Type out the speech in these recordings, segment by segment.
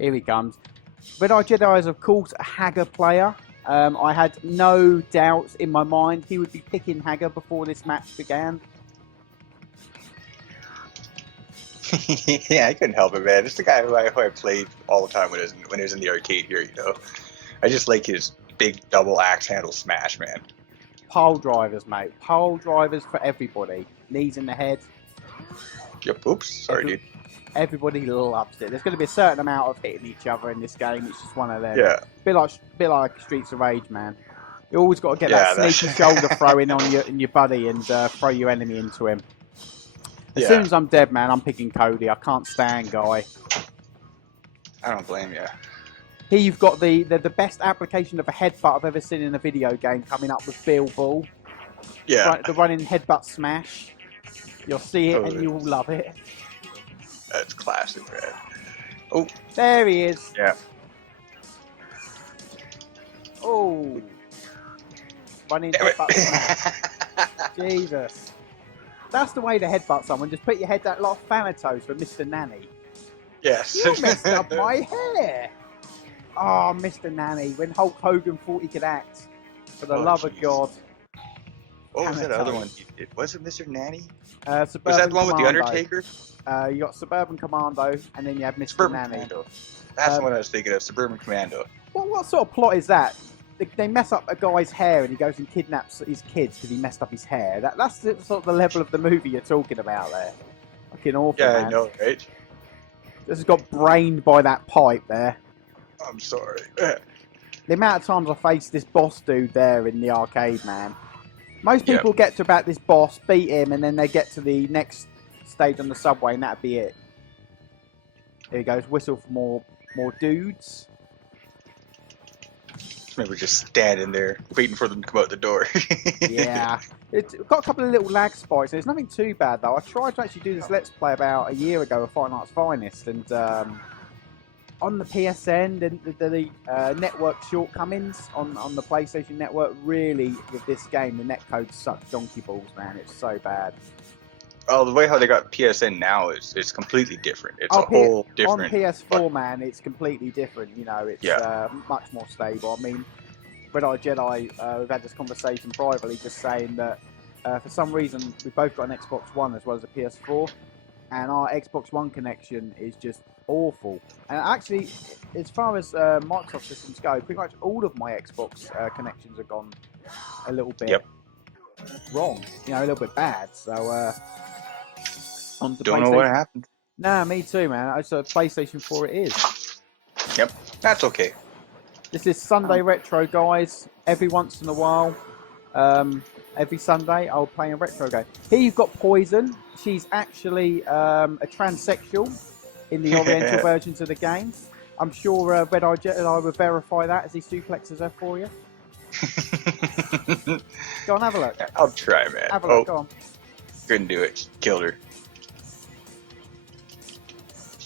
Here he comes. redeyedjedi is, of course, a Hagar player. I had no doubts in my mind he would be picking Hagar before this match began. Yeah, I couldn't help it, man. It's the guy who I played all the time when he was in the arcade here, you know. I just like his big double axe handle smash, man. Pole drivers, mate. Pole drivers for everybody. Knees in the head. Yep. Oops. Sorry, dude. Everybody loves it. There's going to be a certain amount of hitting each other in this game. It's just one of them. Yeah. Bit like Streets of Rage, man. You always got to get that sneaky shoulder throw in on your buddy and throw your enemy into him. As soon as I'm dead, man, I'm picking Cody. I can't stand Guy. I don't blame you. Here you've got the best application of a headbutt I've ever seen in a video game coming up with Bill Ball. Yeah. The running headbutt smash. You'll see it and you'll love it. That's classic, man. Oh. There he is. Yeah. Oh. Running headbutt smash. Jesus. That's the way to headbutt someone. Just put your head down like Thanatos for Mr. Nanny. Yes. You messed up my hair. Oh, Mr. Nanny. When Hulk Hogan thought he could act. For the love of God. What was that other one? Was it Mr. Nanny? Was that the one with the Undertaker? You got Suburban Commando, and then you have Mr. Nanny. Commando. That's the one I was thinking of, Suburban Commando. What sort of plot is that? They mess up a guy's hair and he goes and kidnaps his kids because he messed up his hair. That's the, sort of the level of the movie you're talking about there. Fucking awful, yeah, man. I know, right? This has got brained by that pipe there. I'm sorry. The amount of times I faced this boss dude there in the arcade, man. Most people get to about this boss, beat him, and then they get to the next stage on the subway, and that'd be it. There he goes. Whistle for more dudes. Remember just standing there, waiting for them to come out the door. Yeah. It's got a couple of little lag spikes. It's nothing too bad, though. I tried to actually do this Let's Play about a year ago with Fighting Arts Finest, and on the PSN, the network shortcomings on the PlayStation Network, really, with this game, the netcode sucks donkey balls, man. It's so bad. Oh, the way how they got PSN now is completely different. It's a whole different... On PS4, man, it's completely different. You know, it's much more stable. I mean, redeyedjedi, we've had this conversation privately, just saying that for some reason, we've both got an Xbox One as well as a PS4, and our Xbox One connection is just awful. And actually, as far as Microsoft systems go, pretty much all of my Xbox connections have gone a little bit wrong. You know, a little bit bad. So, on the don't know what happened. Nah, me too, man. It's a PlayStation 4 it is. Yep, that's okay. This is Sunday Retro, guys. Every once in a while, every Sunday, I'll play a retro game. Here you've got Poison. She's actually a transsexual in the Oriental versions of the game. I'm sure redeyedjedi will verify that as he suplexes her for you. Go on, have a look. I'll try, man. Have a look, go on. Couldn't do it. Killed her.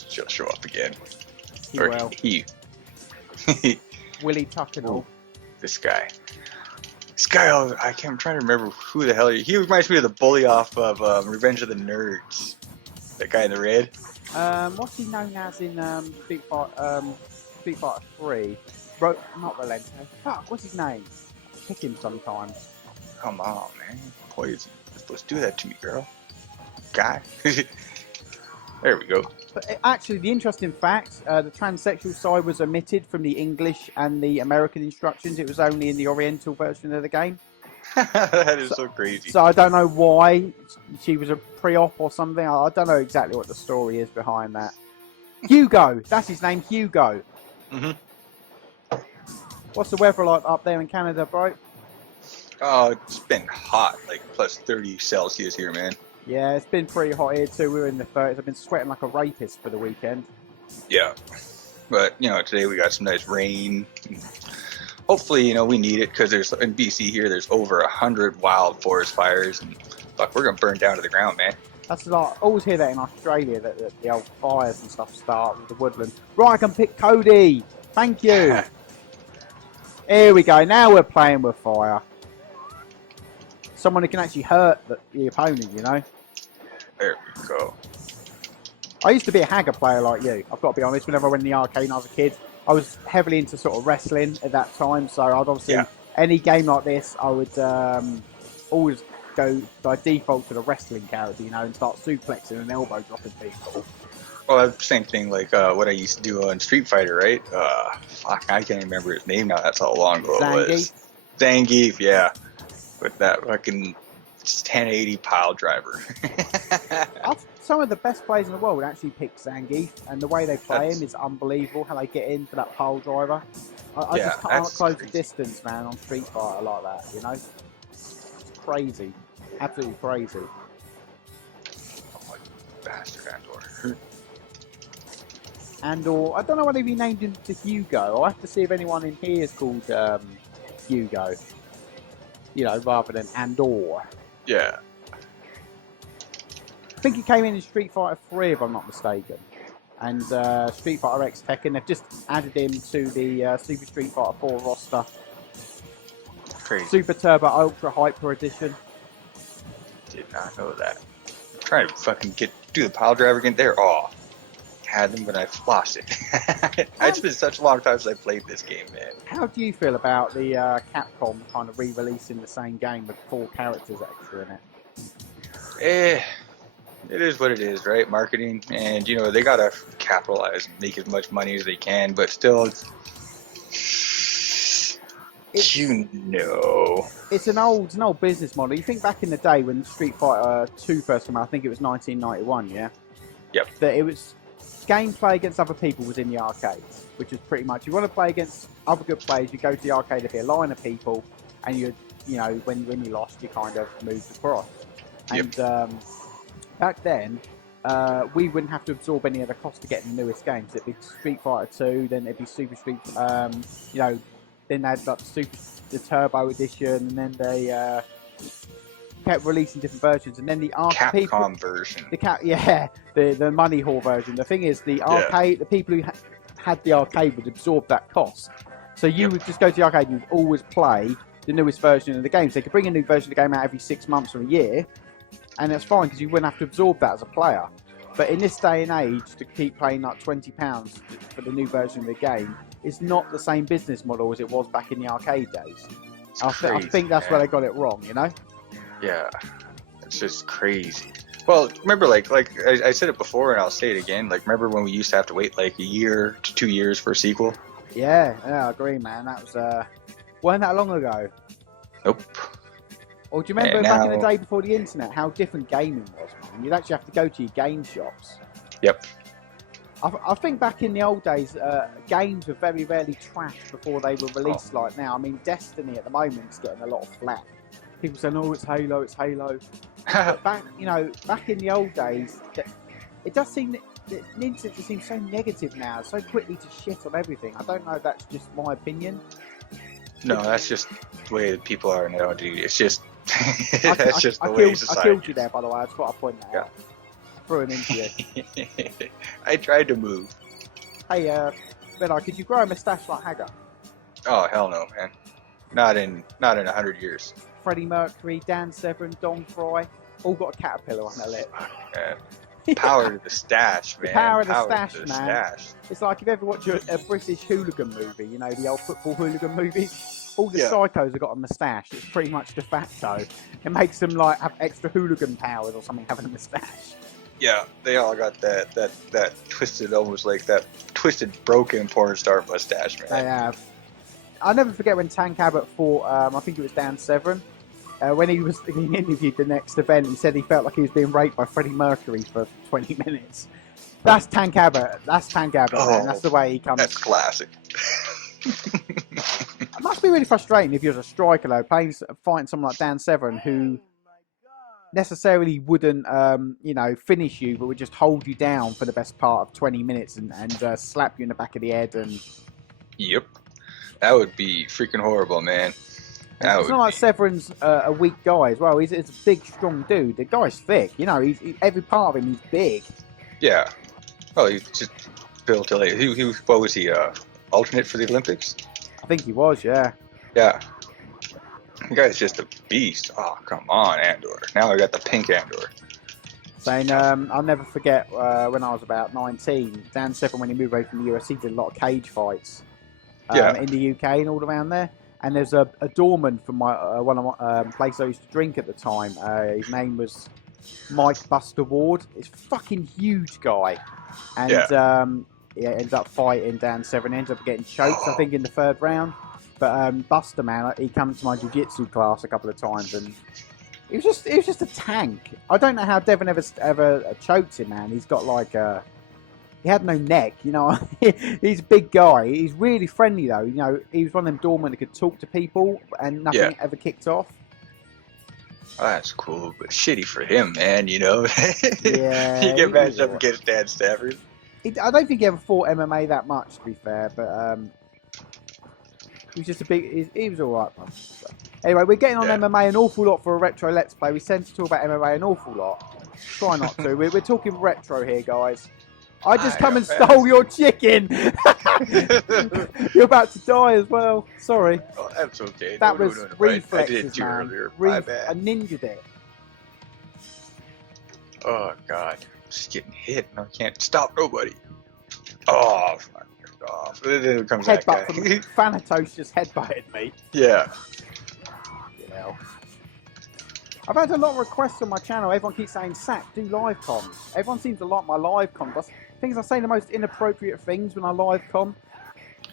She'll show up again. He will. Willie Tuckenall. This guy. I'm trying to remember who the hell he reminds me of the bully off of Revenge of the Nerds. That guy in the red. What's he known as in Street Fighter 3? Not Relentless. Fuck, what's his name? I pick him sometimes. Come on, man. Poison. You're supposed to do that to me, girl. Guy. There we go. But actually, the interesting fact, the transsexual side was omitted from the English and the American instructions. It was only in the Oriental version of the game. That is so crazy. So I don't know why she was a pre-op or something. I don't know exactly what the story is behind that. Hugo, that's his name, Hugo. What's the weather like up there in Canada, bro? Oh, it's been hot, like plus 30 Celsius here, man. Yeah, it's been pretty hot here too. We were in the 30s. I've been sweating like a rapist for the weekend. Yeah, but you know, today we got some nice rain. Hopefully, you know, we need it because there's in BC here. There's over 100 wild forest fires, and fuck, we're gonna burn down to the ground, man. That's like I always hear that in Australia that the old fires and stuff start with the woodland. Right, I can pick Cody. Thank you. Here we go. Now we're playing with fire. Someone who can actually hurt the opponent, you know. There we go. I used to be a Hagger player like you. I've got to be honest. Whenever I went in the arcade when I was a kid, I was heavily into sort of wrestling at that time. So I'd obviously any game like this, I would always go by default to the wrestling character, you know, and start suplexing and elbow dropping people. Well, same thing like what I used to do on Street Fighter, right? Fuck, I can't remember his name now. That's how long ago it was. Zangief, yeah. With that fucking 1080 pile driver. Some of the best players in the world would actually pick Zangief, and the way they play him is unbelievable. How they get in for that pile driver. I just can't close the distance, man, on Street Fighter like that. You know, it's crazy, absolutely crazy. Oh, bastard Andor. Andor, I don't know whether he named him to Hugo. I'll have to see if anyone in here is called Hugo. You know, rather than Andor. Yeah. I think he came in Street Fighter 3, if I'm not mistaken. And Street Fighter X Tekken, they've just added him to the Super Street Fighter 4 roster. Crazy. Super Turbo Ultra Hyper Edition. Did not know that. I'm trying to fucking do the pile driver again there. Oh. Had them, but I've lost it. It's been such a long time since I played this game, man. How do you feel about the Capcom kind of re-releasing the same game with 4 characters extra in it? It is what it is, right? Marketing, and you know they gotta capitalize and make as much money as they can, but still, it's an old business model. You think back in the day when Street Fighter 2 first came out, I think it was 1991, yeah. Yep. That it was. Gameplay against other people was in the arcades, which is pretty much, you want to play against other good players, you go to the arcade, there'd be a line of people, and you know, when you lost, you kind of moved across. And back then, we wouldn't have to absorb any of the cost to get the newest games. It'd be Street Fighter 2, then it'd be Super Street, you know, then they had like the Turbo Edition, and then they kept releasing different versions, and then the Capcom version. The money whore version. The thing is, the arcade, the people who had the arcade would absorb that cost. So you would just go to the arcade and you'd always play the newest version of the game. So they could bring a new version of the game out every 6 months or a year, and that's fine because you wouldn't have to absorb that as a player. But in this day and age, to keep paying like £20 for the new version of the game is not the same business model as it was back in the arcade days. I think that's where they got it wrong, you know? Yeah, it's just crazy. Well, remember, like I said it before, and I'll say it again. Like, remember when we used to have to wait like a year to 2 years for a sequel? Yeah, I agree, man. That was wasn't that long ago. Nope. Or do you remember back in the day before the internet, how different gaming was, man? You'd actually have to go to your game shops. Yep. I think back in the old days, games were very rarely trashed before they were released like now. I mean, Destiny at the moment is getting a lot of flack. People saying, "Oh, it's Halo, it's Halo." But back in the old days, it does seem that Nintendo seems so negative now, so quickly to shit on everything. I don't know if that's just my opinion. No, that's just the way that people are now, dude. It's just that's just the way society. I killed you there, by the way. I just thought I'd point that out. Threw him into you. I tried to move. Hey, Red-Eye, could you grow a moustache like Hagger? Oh hell no, man! Not in 100 years. Freddie Mercury, Dan Severn, Don Fry, all got a caterpillar on their lip. Power to the stash, man. Power of the stash, man. It's like if you ever watch a British hooligan movie, you know, the old football hooligan movies, all the psychos have got a moustache. It's pretty much de facto. It makes them like have extra hooligan powers or something having a moustache. Yeah, they all got that twisted, almost like that twisted, broken porn star mustache, man. They have. I'll never forget when Tank Abbott fought, I think it was Dan Severn. When he interviewed the next event, he said he felt like he was being raped by Freddie Mercury for 20 minutes. That's Tank Abbott. Man. That's the way he comes. That's classic. It must be really frustrating if you're a striker, though, fighting someone like Dan Severn, who necessarily wouldn't, finish you, but would just hold you down for the best part of 20 minutes and slap you in the back of the head. And yep. That would be freaking horrible, man. It's not like Severin's a weak guy as well. He's a big, strong dude. The guy's thick. You know, every part of him, he's big. Yeah. Well, he's just built to like... What was he, alternate for the Olympics? I think he was, yeah. Yeah. The guy's just a beast. Oh, come on, Andor. Now I got the pink Andor. saying, I'll never forget when I was about 19, Dan Seven, when he moved away from the US, he did a lot of cage fights in the UK and all around there. And there's a doorman from my one of my places I used to drink at the time. His name was Mike Buster Ward. He's a fucking huge guy. And he ends up fighting Dan Seven, ends up getting choked, I think, in the 3rd round. But Buster, man, he came to my jiu-jitsu class a couple of times, and he was just a tank. I don't know how Devon ever choked him, man. He's got like he had no neck, you know. He's a big guy. He's really friendly though. You know, he was one of them doormen that could talk to people, and nothing ever kicked off. Oh, that's cool, but shitty for him, man. You know, yeah, you get matched up against Dan Stafford. I don't think he ever fought MMA that much, to be fair, but he was just a big. He was all right, man. So, anyway, we're getting on MMA an awful lot for a retro Let's Play. We tend to talk about MMA an awful lot. Try not to. We're talking retro here, guys. I just come and stole your chicken. You're about to die as well. Sorry. Oh, that's okay. That was reflexes, I did it man. earlier. My bad. I ninja'd it. Oh God, I'm just getting hit and I can't stop nobody. Oh, fuck off. Then comes that guy. Headbutt from Thanatos just headbutted me. Yeah. You know. I've had a lot of requests on my channel. Everyone keeps saying, Sack, do live comms. Everyone seems to like my live comms. Things I say the most inappropriate things when I live com.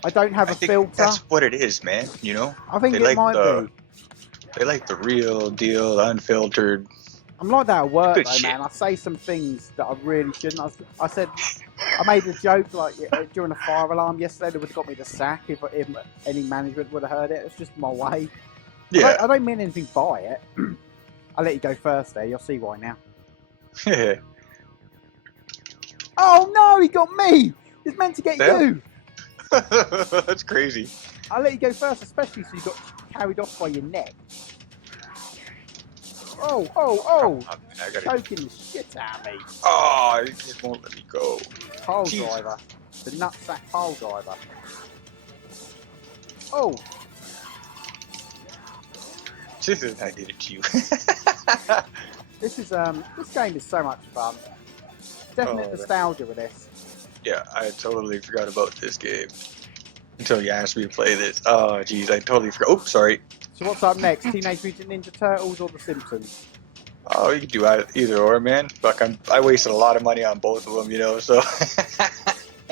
I don't have a filter. That's what it is, man. You know. I think it might be. They like the real deal, the unfiltered. I'm like that at work, Good though, shit. man. I say some things that I really shouldn't. I said, I made a joke like during a fire alarm yesterday that would have got me the sack if any management would have heard it. It's just my way. Yeah. I don't mean anything by it. I'll let you go first there. You'll see why now. Yeah. Oh no, he got me! He's meant to get you! That's crazy. I'll let you go first, especially so you got carried off by your neck. Oh! Choking the shit out of me. Oh, he just won't let me go. Pile driver. The nutsack pile driver. Oh! This is how I did it to you. This game is so much fun. Definite nostalgia with this. Yeah, I totally forgot about this game until you asked me to play this. Oh, jeez, I totally forgot. Oh, sorry. So what's up next? Teenage Mutant Ninja Turtles or The Simpsons? Oh, you can do either or, man. Fuck, I wasted a lot of money on both of them, you know. So.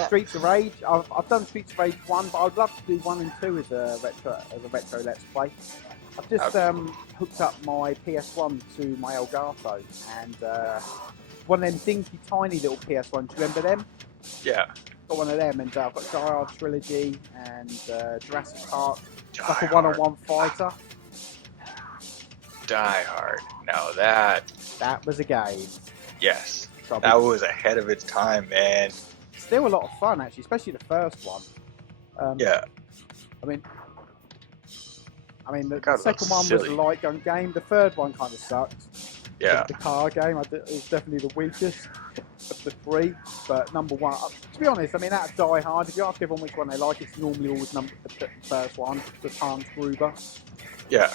Streets of Rage. I've done Streets of Rage 1, but I'd love to do 1 and 2 as a retro Let's Play. I've just hooked up my PS1 to my Elgato, and one of them dinky tiny little PS1s. Do you remember them? Yeah. Got one of them, and I've got Die Hard Trilogy and Jurassic Park. It's like a one-on-one fighter. Die Hard. Now that was a game. Yes. So that was ahead of its time, man. Still a lot of fun, actually, especially the first one. Yeah. I mean, the second one was a light gun game. The third one kind of sucked. Yeah. The car game, it was definitely the weakest of the three. But number one, to be honest, I mean, out of Die Hard, if you ask everyone which one they like, it's normally always the first one, the Hans Gruber. Yeah.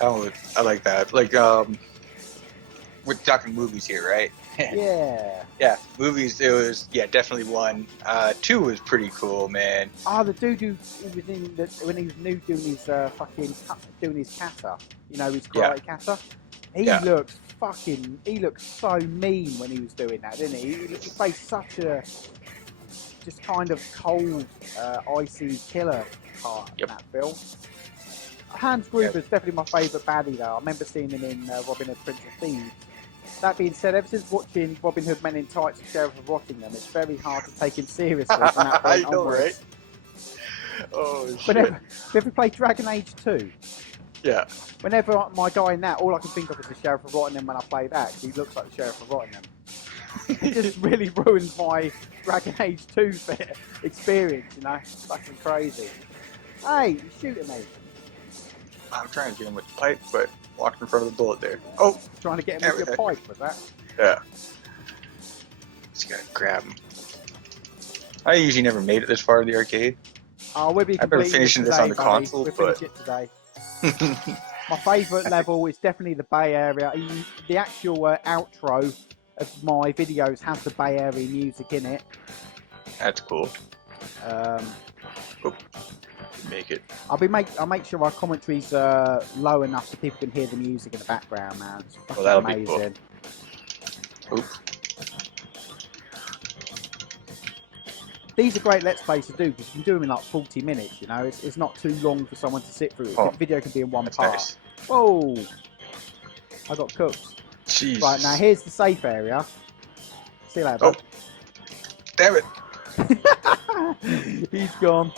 I like that. Like, we're talking movies here, right? Yeah. Yeah, movies, it was, definitely 1. 2 was pretty cool, man. The dude who was in when he was new doing his doing his kata, you know, his karate kata. He looked so mean when he was doing that, didn't he? He faced such a just kind of cold, icy killer part in that film. Hans Gruber is definitely my favourite baddie, though. I remember seeing him in Robin Hood, Prince of Thieves. That being said, ever since watching Robin Hood Men in Tights and Sheriff of Rottingham, it's very hard to take him seriously from that point I know, onwards. right? Oh, shit. Whenever, have you ever played Dragon Age 2? Yeah. Whenever my guy in that, all I can think of is the Sheriff of Rottingham when I play that, 'cause he looks like the Sheriff of Rottingham. It just really ruins my Dragon Age 2 experience, you know? It's fucking crazy. Hey, you shooting me. I'm trying to get him with the pipe, but walked in front of the bullet there. Oh! Trying to get him with your pipe, was that? Yeah. Just gotta grab him. I usually never made it this far in the arcade. Oh, we'll be I've been finishing this on the console, we'll but... finish it today. My favourite level is definitely the Bay Area. The actual outro of my videos has the Bay Area music in it. That's cool. Make it. I'll make sure our commentary's low enough so people can hear the music in the background, man. It's fucking that'll amazing. Be cool. Oop. These are great Let's Plays to do because you can do them in like 40 minutes, you know. It's not too long for someone to sit through. The video can be in one part. Nice. Whoa! I got cooked. Jesus. Right, now here's the safe area. See you later, bud. Damn it! He's gone.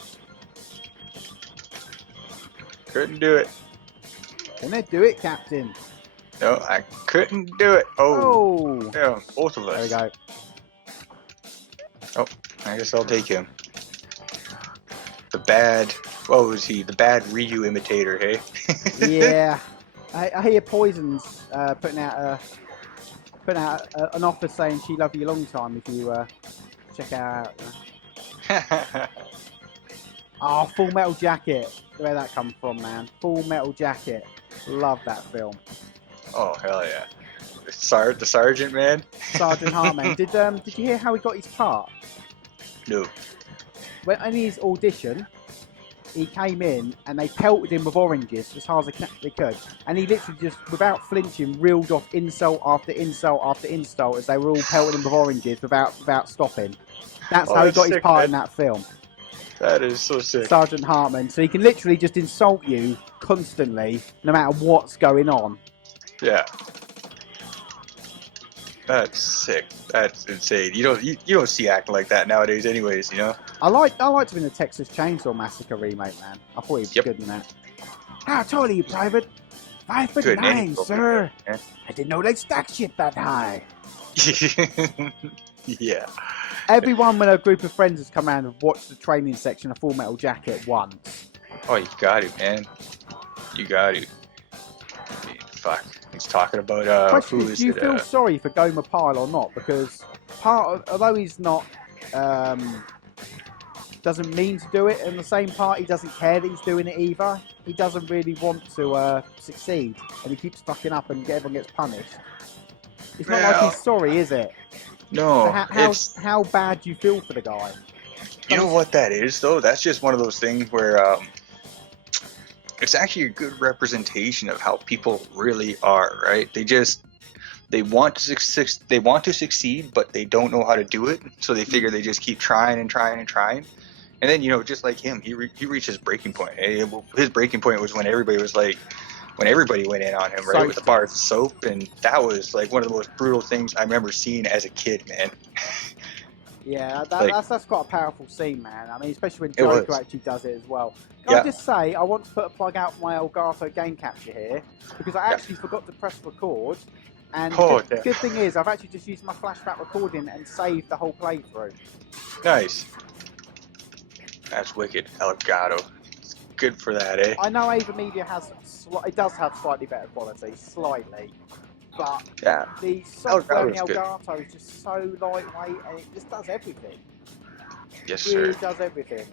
Couldn't do it. Can I do it, Captain? No, I couldn't do it. Oh. Yeah, both of us. There we go. Oh, I guess I'll take him. The bad, what was he? The bad Ryu imitator, hey? Yeah. I hear Poison's putting out an offer saying she love you a long time if you check her out. Oh, Full Metal Jacket. Where'd that come from, man? Full Metal Jacket. Love that film. Oh, hell yeah. The Sergeant, man? Sergeant Hartman. Did you hear how he got his part? No. When in his audition, he came in and they pelted him with oranges as hard as they could. And he literally just, without flinching, reeled off insult after insult after insult as they were all pelting him with oranges without stopping. That's how he got his part in that film. That is so sick. Sergeant Hartman. So he can literally just insult you constantly, no matter what's going on. Yeah. That's sick. That's insane. You don't see acting like that nowadays, anyways. You know. I liked him in the Texas Chainsaw Massacre remake, man. I thought he was good in that. How tall are you, Private? 5'9", sir. Yeah. I didn't know they'd stack shit that high. Yeah. Everyone with a group of friends has come around and watched the training section of Full Metal Jacket once. Oh, you got it, man. You got it. I mean, fuck. He's talking about Question is, do you feel sorry for Gomer Pyle or not? Because although he's not doesn't mean to do it, in the same part he doesn't care that he's doing it either. He doesn't really want to succeed, and he keeps fucking up, and everyone gets punished. It's not like he's sorry, is it? No. So how bad do you feel for the guy? You know what that is, though? That's just one of those things where it's actually a good representation of how people really are, right? They want to succeed, but they don't know how to do it, so they figure they just keep trying and trying and trying. And then, you know, just like him, he reached his breaking point. His breaking point was when everybody went in on him, right, with the bars of soap, and that was like one of the most brutal things I remember seeing as a kid, man. Yeah, that's quite a powerful scene, man. I mean, especially when Joker actually does it as well. Can I just say, I want to put a plug out for my Elgato game capture here, because I actually forgot to press record, and the good thing is, I've actually just used my flashback recording and saved the whole playthrough. Nice. That's wicked, Elgato. It's good for that, eh? I know Ava Media does have slightly better quality, slightly. But the software in the Elgato is just so lightweight, and it just does everything. Yes, it really sir. does everything,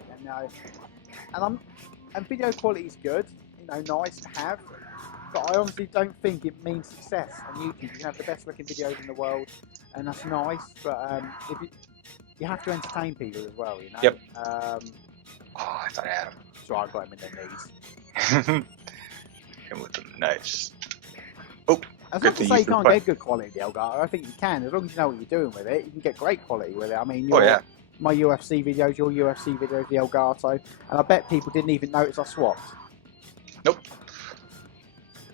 and video quality is good, you know, nice to have. But I honestly don't think it means success on YouTube. You can have the best looking videos in the world, and that's nice. But you have to entertain people as well, you know. Yep. I thought I had him. So I got him in their knees. Him with the knives. Oh. That's not to say you can't get good quality, Elgato. I think you can, as long as you know what you're doing with it. You can get great quality with it. I mean, my UFC videos, your UFC videos, the Elgato, and I bet people didn't even notice I swapped. Nope.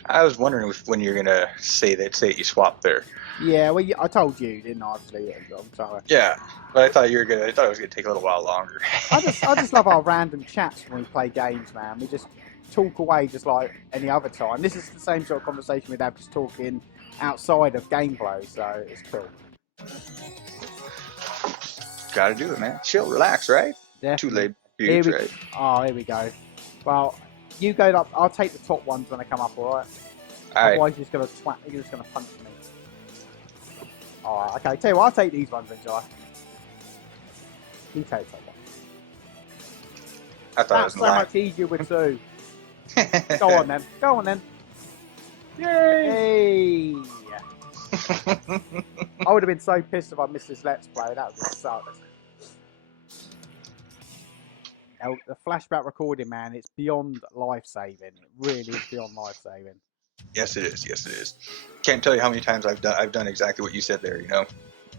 I was wondering when you're gonna say you swapped there. Yeah, well, I told you, didn't I? Obviously, I'm sorry. Yeah, but I thought it was gonna take a little while longer. I just love our random chats when we play games, man. We just talk away just like any other time. This is the same sort of conversation we'd have just talking outside of gameplay, so it's cool. Gotta do it, man. Chill, relax, right? Yeah. Too late. Right? Oh, here we go. Well, you go up. I'll take the top ones when they come up, alright? Otherwise, you're just gonna punch me. Alright, okay. Tell you what, I'll take these ones then, Jai. You take the top one. I thought That's so much easier with two. Go on then. Hey! I would have been so pissed if I missed this Let's Play. That would have sucked. The flashback recording, man, it's beyond life-saving. It really is beyond life-saving. Yes, it is. Yes, it is. Can't tell you how many times I've done exactly what you said there. You know,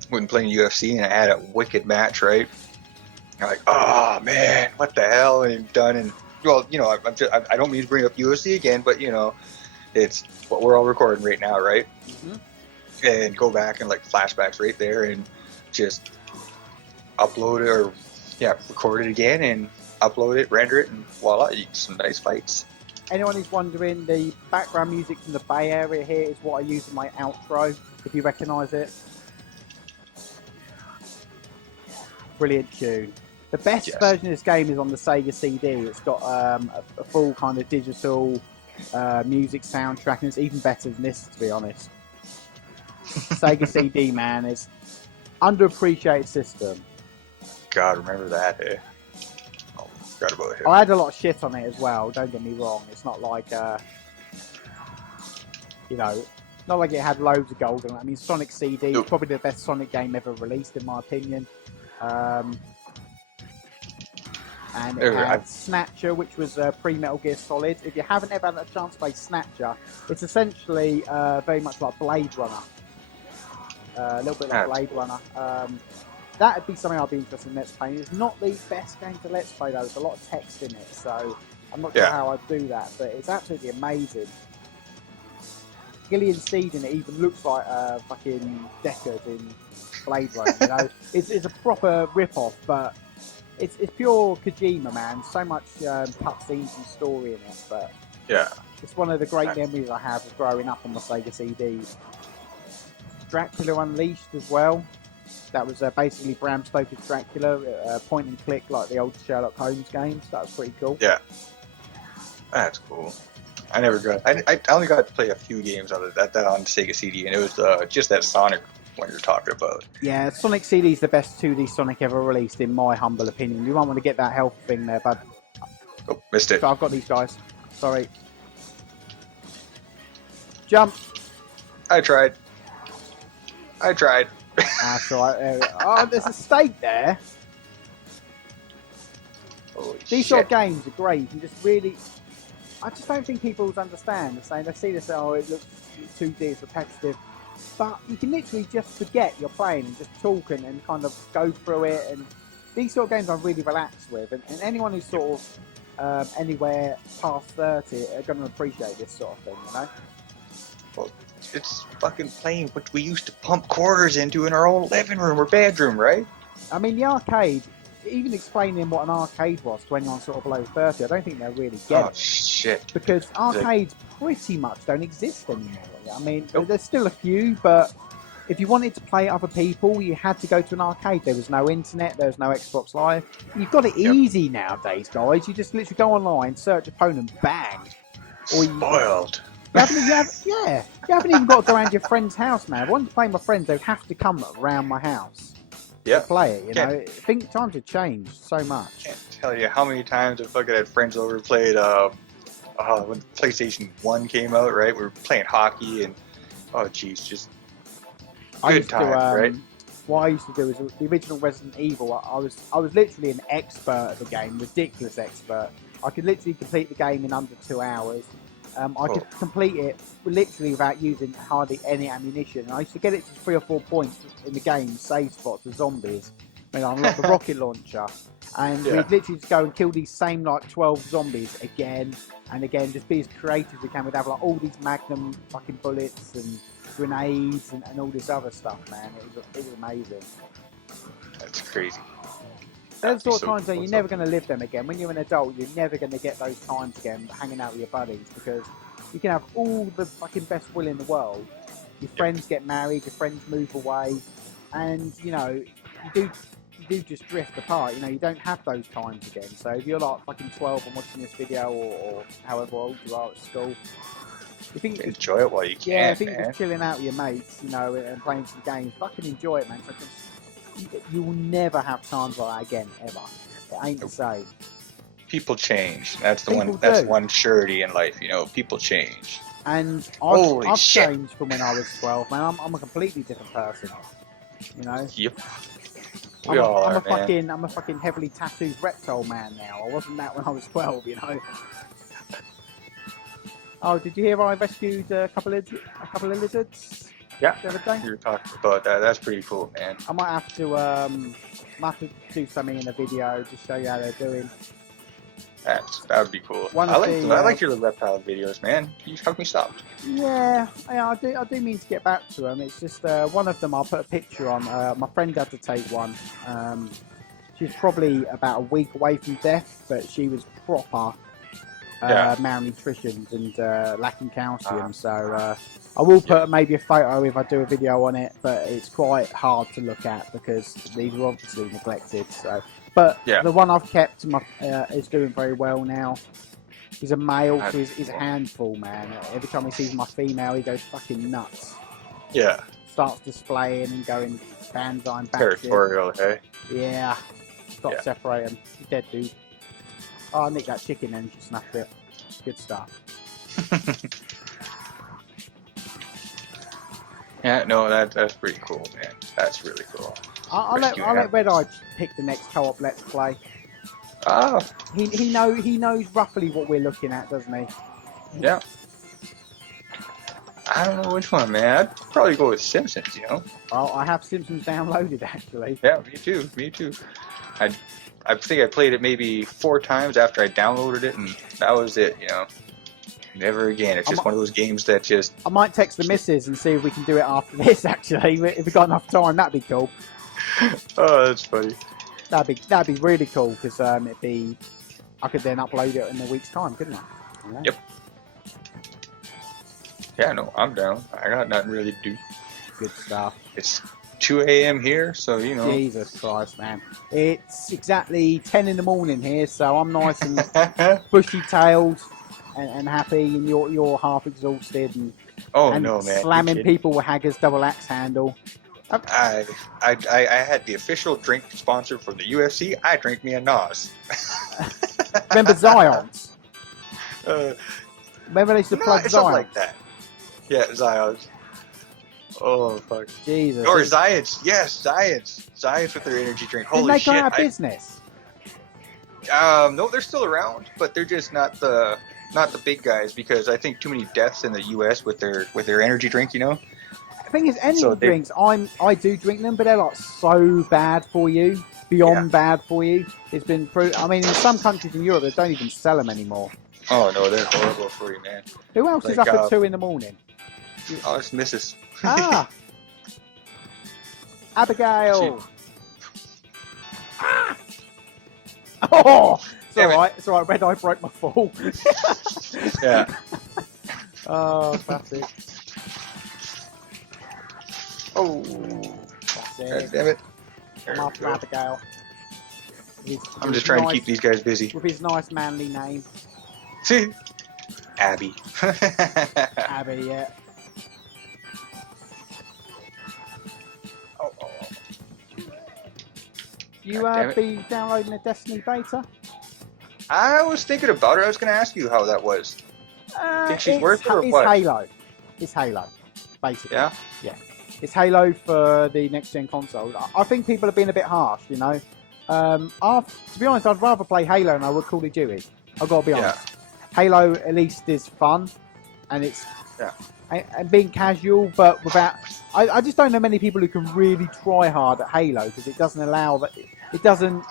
when playing UFC and I had a wicked match, right? I'm like, oh man, what the hell? And you've done, and well, you know, I don't mean to bring up UFC again, but you know, it's what we're all recording right now, right? Mm-hmm. And go back and like flashbacks right there, and just upload it or record it again and upload it, render it, and voila, you get some nice fights. Anyone who's wondering, the background music from the Bay Area here is what I use in my outro, if you recognise it. Brilliant tune. The best version of this game is on the Sega CD. It's got a full kind of digital music soundtrack, and it's even better than this, to be honest. Sega CD, man, is underappreciated system. God, remember that, eh? Oh, forgot about him. I had a lot of shit on it as well, don't get me wrong. It's not like, you know, not like it had loads of gold on it. I mean, Sonic CD is probably the best Sonic game ever released, in my opinion. And it had Snatcher, which was pre-Metal Gear Solid. If you haven't ever had a chance to play Snatcher, it's essentially very much like Blade Runner. A little bit like Blade Runner. That would be something I'd be interested in Let's Playing. It's not the best game to Let's Play, though. There's a lot of text in it, so I'm not sure how I'd do that, but it's absolutely amazing. Gillian Seed in it even looks like fucking Deckard in Blade Runner, you know? It's a proper rip-off, but it's pure Kojima, man. So much cutscenes and story in it, but it's one of the great memories I have of growing up on the Sega CD. Dracula Unleashed as well. That was basically Bram Stoker's Dracula, point and click like the old Sherlock Holmes games. That was pretty cool. Yeah, that's cool. I never got. I only got to play a few games on that on Sega CD, and it was just that Sonic one you're talking about. Yeah, Sonic CD is the best 2D Sonic ever released, in my humble opinion. You might want to get that health thing there, bud. Oh, missed it. So I've got these guys. Sorry. Jump. I tried. That's all right. Oh, there's a stake there. Holy These shit. sort of games are great. You can just really... I just don't think people understand. They're saying, they see this, oh, it looks 2D, it's repetitive. But you can literally just forget you're playing and just talk and kind of go through it. And these sort of games I'm really relaxed with. And anyone who's sort of anywhere past 30 are going to appreciate this sort of thing, you know? Well, it's fucking playing what we used to pump quarters into in our old living room or bedroom, right? I mean, the arcade, even explaining what an arcade was to anyone sort of below 30, I don't think they'll really get it. Oh, shit. Because arcades pretty much don't exist anymore. I mean, there's still a few, but if you wanted to play other people, you had to go to an arcade. There was no internet, there was no Xbox Live. You've got it easy nowadays, guys. You just literally go online, search opponent, bang. Or Spoiled. You haven't even got to go around your friend's house, man. If I wanted to play with my friends, they'd have to come around my house to play it, you know. I think times have changed so much. Can't tell you how many times I fucking had friends over and played when PlayStation 1 came out, right? We were playing hockey and just good times, right? What I used to do is the original Resident Evil. I was literally an expert at the game, ridiculous expert. I could literally complete the game in under 2 hours. I could complete it literally without using hardly any ammunition. And I used to get it to 3 or 4 points in the game, save spots with zombies. I unlocked the rocket launcher. And we'd literally just go and kill these same like 12 zombies again and again, just be as creative as we can. We'd have like all these magnum fucking bullets and grenades and all this other stuff, man. It was amazing. That's crazy. Those sort of times that you're never going to live them again. When you're an adult, you're never going to get those times again, hanging out with your buddies, because you can have all the fucking best will in the world. Your friends get married, your friends move away, and, you know, you do just drift apart. You know, you don't have those times again. So if you're like fucking 12 and watching this video, or however old you are at school, you think enjoy it while you can. Yeah, I think just chilling out with your mates, you know, and playing some games, fucking enjoy it, man. So you will never have times like that again, ever. It ain't the same. People change. That's the one. That's one surety in life. You know, people change. And Holy I've shit. changed from when I was 12, man. I'm a completely different person. You know? Yep. I'm are, a fucking heavily tattooed reptile man now. I wasn't that when I was 12, you know? Oh, did you hear I rescued a couple of lizards? Yeah. The other day? You were talking about that. That's pretty cool, man. I might have to do something in a video to show you how they're doing. That would be cool. I I like your reptile videos, man. You have me stopped. Yeah, I do mean to get back to them. It's just one of them I'll put a picture on. My friend had to take one. She's probably about a week away from death, but she was proper malnutritioned and lacking calcium. So I will put maybe a photo if I do a video on it, but it's quite hard to look at because these were obviously neglected. So, but the one I've kept is doing very well now. He's a male, so he's a handful, man. Every time he sees my female, he goes fucking nuts. Yeah. Starts displaying and going banzai. Territorial, hey? Yeah. Got to separate him. He's dead, dude. Oh, I nicked that chicken and she snapped it. Good stuff. Yeah, no, that's pretty cool, man. That's really cool. I'll let Red Eye pick the next co-op Let's Play. Oh. He knows roughly what we're looking at, doesn't he? Yeah. I don't know which one, man. I'd probably go with Simpsons, you know? Oh, I have Simpsons downloaded, actually. Yeah, me too. I think I played it maybe 4 times after I downloaded it, and that was it, you know? Never again. It's just one of those games that just... I might text the missus and see if we can do it after this, actually. If we've got enough time, that'd be cool. Oh, that's funny. That'd be really cool, because I could then upload it in a week's time, couldn't I? Yeah. Yep. Yeah, no, I'm down. I got nothing really to do. Good stuff. It's 2 a.m. here, so, you know. Jesus Christ, man. It's exactly 10 in the morning here, so I'm nice and bushy-tailed and happy, and you're half exhausted and, no, man. Slamming people with Haggard's double axe handle. I had the official drink sponsor from the UFC. I drank me a Nas. Remember Zion's? Remember they used to plug Zion's? Something like that. Yeah, Zion's. Oh, fuck. Jesus. Or Zion's. Yes, Zion's. Zion's with their energy drink. Holy Didn't shit. they go out of business? No, they're still around, but they're just not the big guys, because I think too many deaths in the U.S. with their energy drink, you know? The thing is, energy drinks, I do drink them, but they're like so bad for you, beyond bad for you. It's been I mean, in some countries in Europe, they don't even sell them anymore. Oh, no, they're horrible for you, man. Who else is up at 2 in the morning? Oh, it's Mrs. Ah! Abigail! Ah! Oh! It's alright, Red Eye broke my fall. Yeah. Oh, classic. Oh. That's it. God damn it. I'm after Abigail. I'm just trying to keep these guys busy. With his nice manly name. See? Abby. Abby, yeah. Oh. You be downloading the Destiny beta? I was thinking about it. I was going to ask you how that was. Think she's worth it or what? It's Halo, basically. Yeah? Yeah. It's Halo for the next-gen console. I think people are being a bit harsh, you know. To be honest, I'd rather play Halo than I would Call of Duty. I've got to be honest. Halo, at least, is fun, and it's and being casual, but without... I just don't know many people who can really try hard at Halo, because it doesn't allow that... It doesn't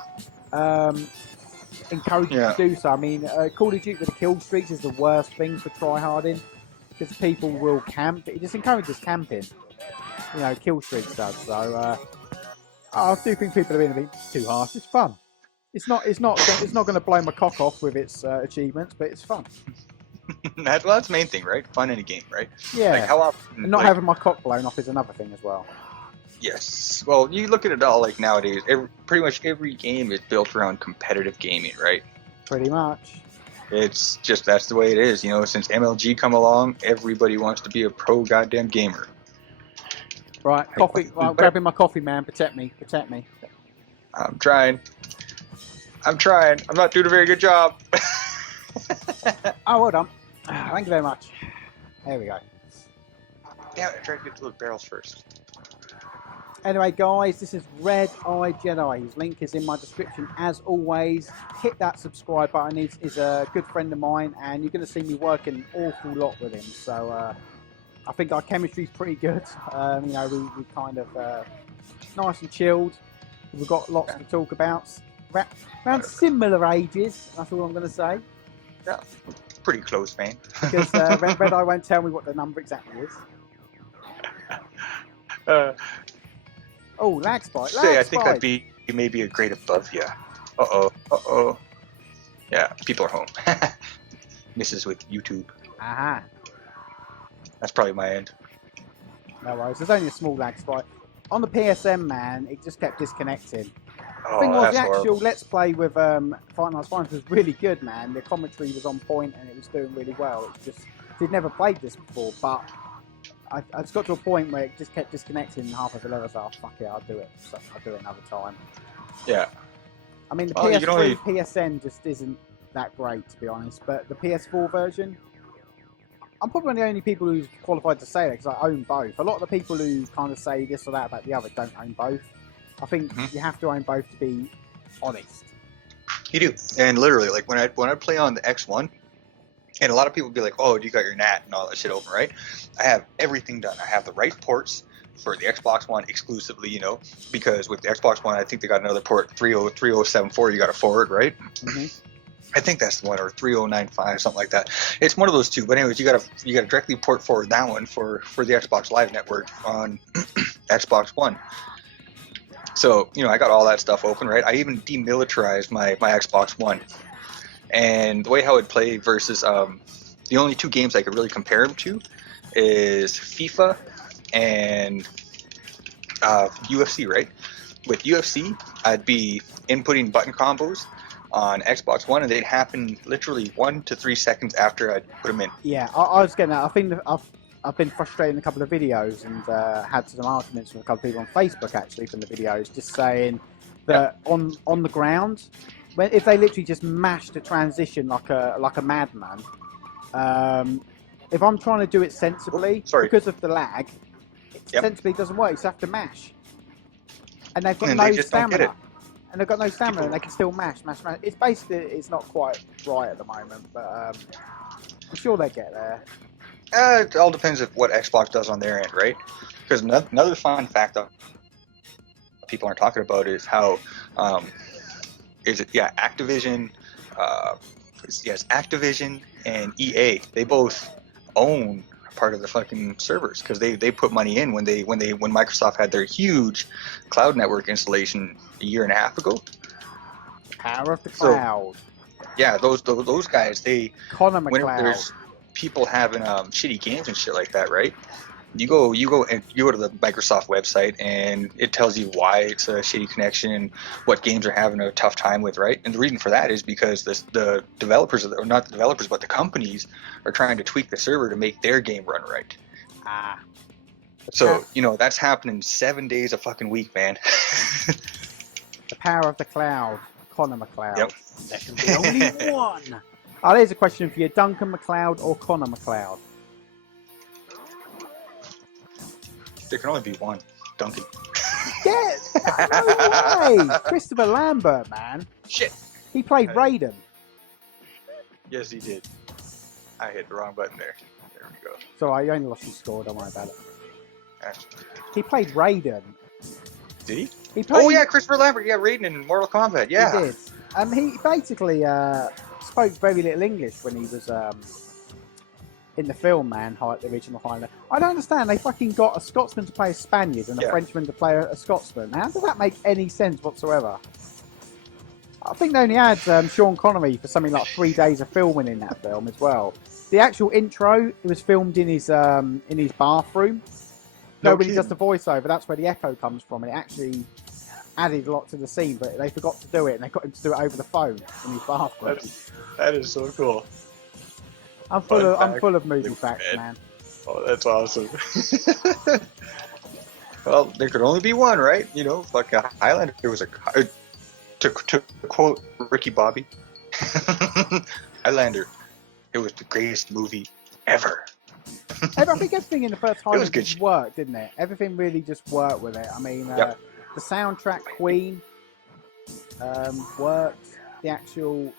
encourage you to do so. I mean, Call of Duty with the kill streaks is the worst thing for try-harding, because people will camp. It just encourages camping. You know, kill streaks does. So I do think people are being a bit too harsh. It's fun. It's not going to blow my cock off with its achievements, but it's fun. That's the main thing, right? Fun in a game, right? Yeah. Like how often, and not having my cock blown off is another thing as well. Yes. Well, you look at it all like nowadays. Pretty much every game is built around competitive gaming, right? Pretty much. It's just that's the way it is. You know, since MLG come along, everybody wants to be a pro goddamn gamer. Right, coffee. Well, I'm grabbing my coffee, man. Protect me. I'm trying. I'm not doing a very good job. Oh, well done. Thank you very much. There we go. Damn it, I tried to get to those barrels first. Anyway, guys, this is redeyedjedi. His link is in my description as always. Hit that subscribe button. He's a good friend of mine, and you're going to see me work an awful lot with him. So I think our chemistry's pretty good. You know, we kind of nice and chilled. We've got lots to talk about. Around similar ages, that's all I'm going to say. Yeah, pretty close, man. Because Red Eye won't tell me what the number exactly is. Oh, lag spike. I think I'd be maybe a grade above you. Uh-oh. Yeah, people are home. Misses with YouTube. Aha. That's probably my end. No worries. There's only a small lag spike. On the PSM, man, it just kept disconnecting. Oh, The thing was, that's the actual horrible. Let's Play with Fight Night Finals was really good, man. The commentary was on point and it was doing really well. It's just, he'd never played this before, but I just got to a point where it just kept disconnecting half of the level. I was like, oh, fuck it, I'll do it. So I'll do it another time. Yeah. I mean, the Well, you can PS3 only- PSN just isn't that great, to be honest. But the PS4 version, I'm probably one of the only people who's qualified to say that because I own both. A lot of the people who kind of say this or that about the other don't own both. I think you have to own both to be honest. You do. And literally, like when I play on the X1, and a lot of people be like, oh, you got your NAT and all that shit open, right? I have everything done. I have the right ports for the Xbox One exclusively, you know, because with the Xbox One, I think they got another port, 3074, you got to forward, right? Mm-hmm. I think that's the one, or 3095, something like that. It's one of those two. But anyways, you gotta directly port forward that one for the Xbox Live network on Xbox One. So, you know, I got all that stuff open, right? I even demilitarized my Xbox One. And the way how it played versus the only two games I could really compare them to is FIFA and UFC, right? With UFC, I'd be inputting button combos on Xbox One, and they'd happen literally 1 to 3 seconds after I'd put them in. Yeah, I was getting that. I think I've been frustrated in a couple of videos and had some arguments with a couple of people on Facebook actually from the videos, just saying that on the ground, if they literally just mash the transition like a madman, if I'm trying to do it sensibly, because of the lag, it sensibly doesn't work. You just have to mash, and they've got no stamina. And they've got no stamina, and they can still mash. It's basically, it's not quite right at the moment, but I'm sure they get there. It all depends on what Xbox does on their end, right? Because another fun fact that people aren't talking about is how Activision, Activision and EA, they both own part of the fucking servers because they put money in when Microsoft had their huge cloud network installation a year and a half ago. Power of the cloud. Yeah, those guys, Connor whenever McLeod. there's people having shitty games and shit like that, right? You go to the Microsoft website and it tells you why it's a shitty connection and what games are having a tough time with, right? And the reason for that is because the developers, or not the developers, but the companies are trying to tweak the server to make their game run right. So, you know, that's happening 7 days a fucking week, man. The power of the cloud. Connor McLeod. Yep. There can be only one. Oh, there's a question for you. Duncan McLeod or Connor McLeod? There can only be one. Duncan. Yeah, no way. Christopher Lambert, man. Shit. He played Raiden. Yes, he did. I hit the wrong button there. There we go. So I only lost his score. Don't worry about it. Okay. He played Raiden. Did he? He played, Oh yeah, Christopher Lambert. Yeah, Raiden in Mortal Kombat. Yeah. He did. He basically spoke very little English when he was in the film, man, the original Highlander. I don't understand. They fucking got a Scotsman to play a Spaniard and a Frenchman to play a Scotsman. How does that make any sense whatsoever? I think they only had Sean Connery for something like 3 days of filming in that film as well. The actual intro, it was filmed in his bathroom. Nobody does the voiceover. That's where the echo comes from. And it actually added a lot to the scene, but they forgot to do it, and they got him to do it over the phone in his bathroom. That is so cool. I'm full of movie facts, man. Oh, that's awesome. Well, there could only be one, right? You know, like a Highlander. There was to quote Ricky Bobby, Highlander. It was the greatest movie ever. I think everything in the first Highlander good just worked, didn't it? Everything really just worked with it. I mean, the soundtrack, Queen, worked. The actual,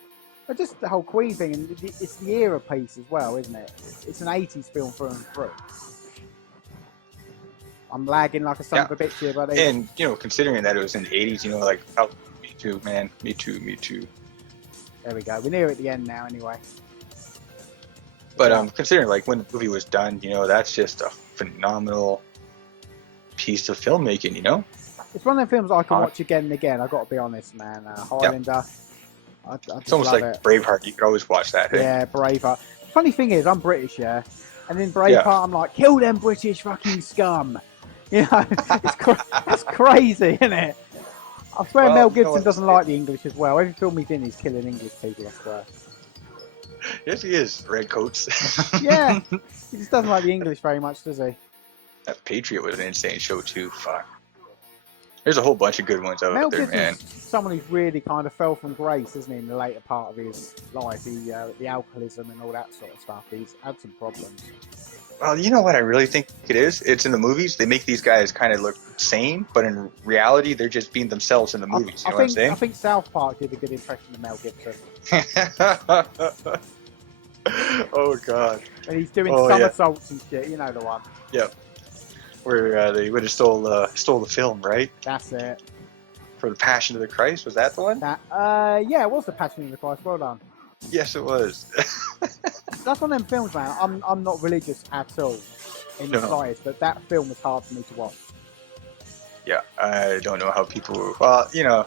just the whole Queen thing, and it's the era piece as well, isn't it? It's an 80s film through and through. I'm lagging like a son of a bitch here, buddy. And, you know, considering that it was in the 80s, you know, like, oh, me too, man. Me too. There we go. We're near at the end now, anyway. But considering, like, when the movie was done, you know, that's just a phenomenal piece of filmmaking, you know? It's one of them films I can watch again and again, I've got to be honest, man. Highlander. I it's almost like Braveheart. You could always watch that. Hey? Yeah, Braveheart. Funny thing is, I'm British, yeah? And in Braveheart, I'm like, kill them British fucking scum. You know, it's crazy, isn't it? I swear Mel Gibson doesn't like the English as well. Every film he's in, he's killing English people, I swear. Yes, he is. Redcoats. Yeah, he just doesn't like the English very much, does he? That Patriot was an insane show, too. Fuck. There's a whole bunch of good ones out there, man. Someone who's really kind of fell from grace, isn't he, in the later part of his life? The alcoholism and all that sort of stuff. He's had some problems. Well, you know what I really think it is? It's in the movies. They make these guys kind of look sane, but in reality, they're just being themselves in the movies. You know what I'm saying? I think South Park did a good impression of Mel Gibson. Oh, God. And he's doing somersaults and shit. You know the one. Yep. Where they would have stole the film, right? That's it. For the Passion of the Christ, was that the one? Yeah, it was the Passion of the Christ. Well done. Yes, it was. That's one of them films, man. I'm not religious at all in the slightest, but that film was hard for me to watch. Yeah, I don't know how people. Well, you know,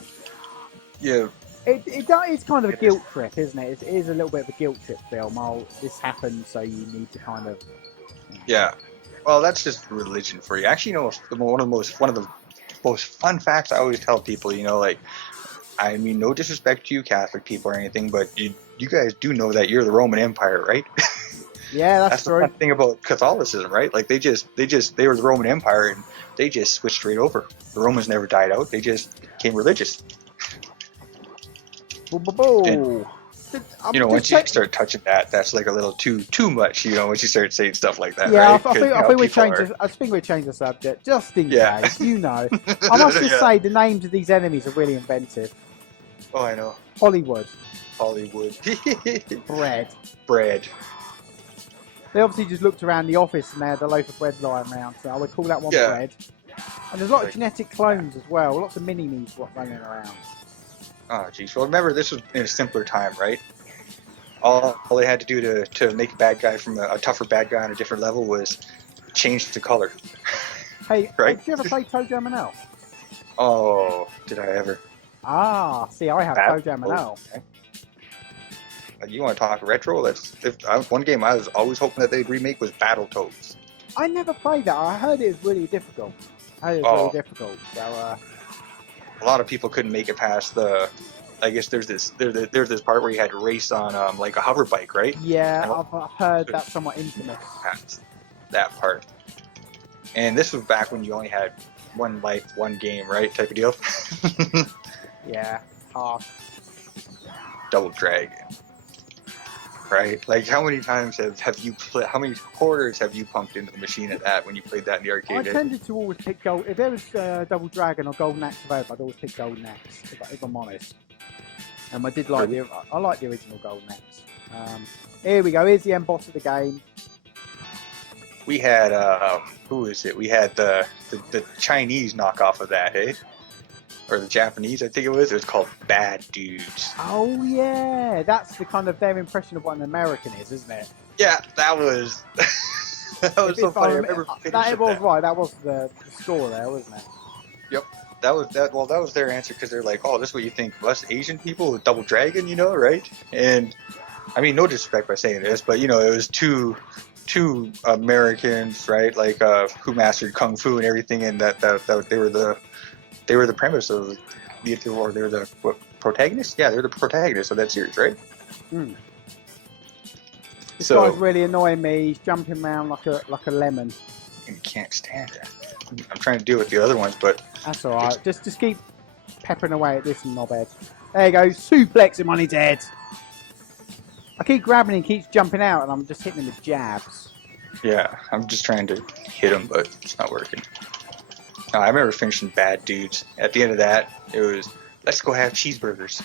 It's kind of a guilt trip, isn't it? It is a little bit of a guilt trip film. Oh, this happened, so you need to kind of. Yeah. Well, that's just religion for you. Actually, you know, one of the most fun facts I always tell people, you know, like, I mean, no disrespect to you Catholic people or anything, but you guys do know that you're the Roman Empire, right? Yeah, that's true. The fun thing about Catholicism, right? Like, they were the Roman Empire, and they just switched straight over. The Romans never died out. They just became religious. And, you know, once you start touching that, that's like a little too much, you know, once you start saying stuff like that, right? I think we change the subject, just in case, you know. I must just say, the names of these enemies are really inventive. Oh, I know. Hollywood. Bread. They obviously just looked around the office and they had a loaf of bread lying around, so I would call that one bread. And there's a lot of genetic clones as well, lots of mini-me's running around. Oh, geez. Well, remember, this was in a simpler time, right? All they had to do to make a bad guy from a tougher bad guy on a different level was change the color. Hey, right? Did you ever play Toe Jam and L? Oh, did I ever? Ah, see, I have Toe Jam and L. Okay. You want to talk retro? One game I was always hoping that they'd remake was Battletoads. I never played that. I heard it was really difficult. So, a lot of people couldn't make it past I guess there's this part where you had to race on like a hover bike, right? Yeah, I've heard that's somewhat infamous. That part. And this was back when you only had one life, one game, right? Type of deal. Yeah. Double Dragon. Right? Like, how many times have you how many quarters have you pumped into the machine at that when you played that in the arcade? I tended to always pick gold. If there was Double Dragon or Golden Axe available, I'd always pick Golden Axe, if I'm honest. I did like I like the original Golden Axe. Here we go. Here's the end boss of the game. We had who is it? We had the Chinese knockoff of that, eh? Or the Japanese, I think it was. It was called Bad Dudes. Oh yeah, that's the kind of their impression of what an American is, isn't it? Yeah, that was that was so funny. I remember that was right. That was the score there, wasn't it? Yep. That was their answer, because they're like, oh, this is what you think of us Asian people with Double Dragon, you know, right? And I mean, no disrespect by saying this, but you know, it was two Americans, right? Like who mastered kung fu and everything, and that they were the premise of they were the protagonists. Yeah, they're the protagonists of that series, right? Hmm. This guy's really annoying me. He's jumping around like a lemon. You can't stand it. I'm trying to deal with the other ones, but that's all right. Just keep peppering away at this knobhead. There you go. Suplex him on his head. I keep grabbing him, he keeps jumping out, and I'm just hitting him with jabs. Yeah, I'm just trying to hit him, but it's not working. I remember finishing Bad Dudes. At the end of that, it was, let's go have cheeseburgers.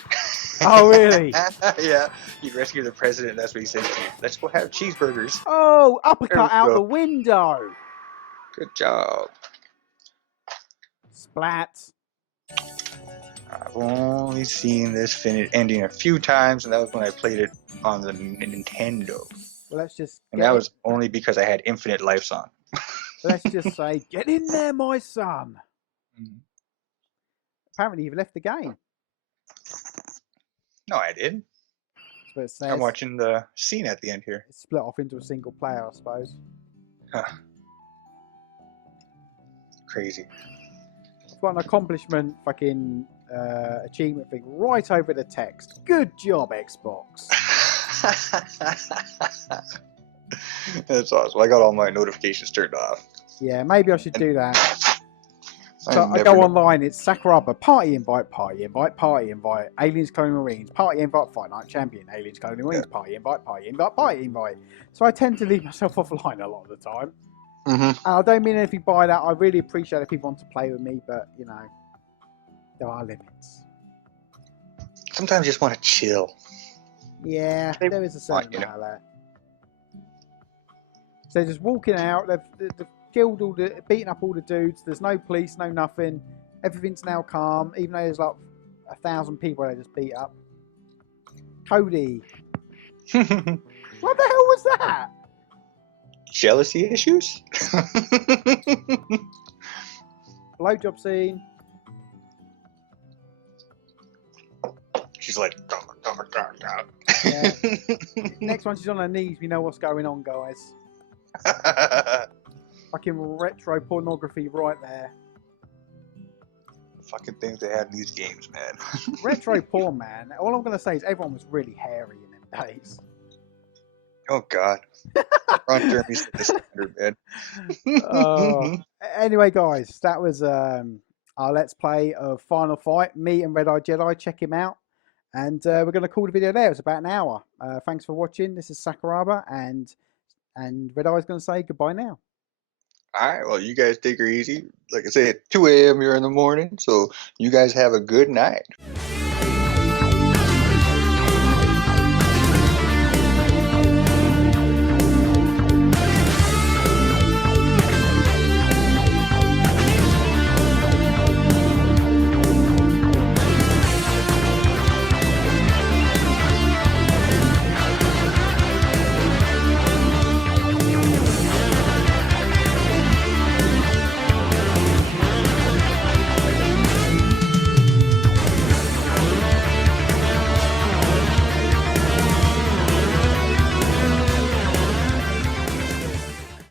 Oh, really? Yeah, you'd rescue the president, and that's what he says to you. Let's go have cheeseburgers. Oh, There uppercut we out go. the window. Good job. Splat. I've only seen this ending a few times, and that was when I played it on the Nintendo. Well, let's just. And that was only because I had infinite lives on. Let's just say, get in there, my son. Mm-hmm. Apparently, you've left the game. No, I didn't. That's what it says. I'm watching the scene at the end here. It's split off into a single player, I suppose. Huh. Crazy. It's got an accomplishment fucking achievement thing right over the text. Good job, Xbox. That's awesome. I got all my notifications turned off. Yeah, maybe I should do that. So I go online, it's Sakuraba, party invite, party invite, party invite, Aliens Cloning Marines, party invite, Fight Night Champion, Aliens Cloning Marines, party invite, party invite, party invite. So I tend to leave myself offline a lot of the time. Mm-hmm. And I don't mean anything by that. I really appreciate if people want to play with me, but, you know, there are limits. Sometimes you just want to chill. Yeah, there is a certain amount of that. So they're just walking out, they've killed all the, beaten up all the dudes, there's no police, no nothing, everything's now calm, even though there's like 1,000 people they just beat up. Cody. What the hell was that? Jealousy issues? Blowjob scene. She's like, Yeah. Next one, she's on her knees. We know what's going on, guys. Fucking retro pornography right there. Fucking things they had in these games, man. Retro porn, man. All I'm going to say is everyone was really hairy in them days. Oh, God. Ron Jeremy's the standard, man. Anyway, guys, that was our Let's Play of Final Fight. Me and redeyedjedi. Check him out. And we're going to call the video there. It's about an hour. Thanks for watching. This is Sakuraba, and Redeye's going to say goodbye now. All right, well, you guys take her easy. Like I said, 2 a.m. here in the morning, so you guys have a good night.